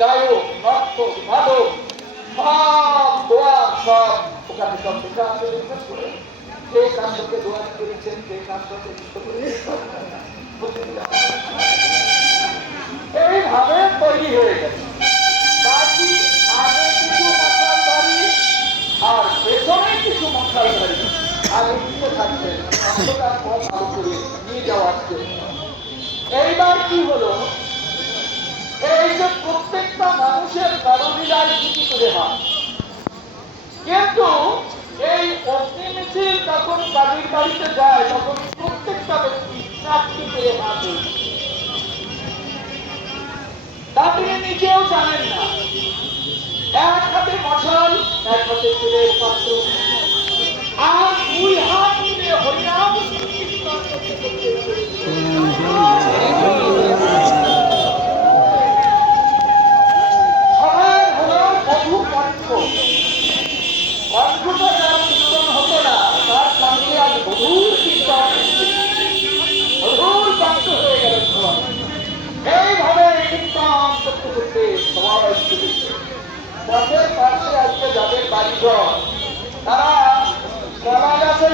গায়ক, নর্তক, মাদক, সব দোয়া সব ওখানে সব লেখা আছে। কে কাণ্ডকে দোয়া করেছেন, কে কাণ্ডকে এইভাবে তৈরি হয়ে গেছে। বাকি আগে কিছু মশালধারী আর পেছনে কিছু মশালধারী আগে দিকে থাকবেন অন্ধকার পথ আলো করে নিয়ে যাওয়ার জন্য। এইবার কি হলো, এই যে প্রত্যেকটা মানুষের কারণিলায় কি করে হয়, কিন্তু এই অগ্নি মিছিল যখন বাড়ির বাড়িতে যায় তখন প্রত্যেকটা ব্যক্তি 4টি করে হাত তাতে নিজেও জানেন না। এক হাতে মশাল, এক হাতে তেলের পাত্র, আর 2 হাত মিলে হরিনাম কীর্তন করতে করতে সবার হলো মধু কণ্ঠ। কণ্ঠটা যার কীর্তন হতো না তার সঙ্গে আজ মধুর কীর্তন, মধুর কণ্ঠ হয়ে গেল সবাই। এইভাবে কীর্তন করতে করতে সবাই পথের পাশে আজকে যাদের বাড়িঘর, তারা কলা গাছে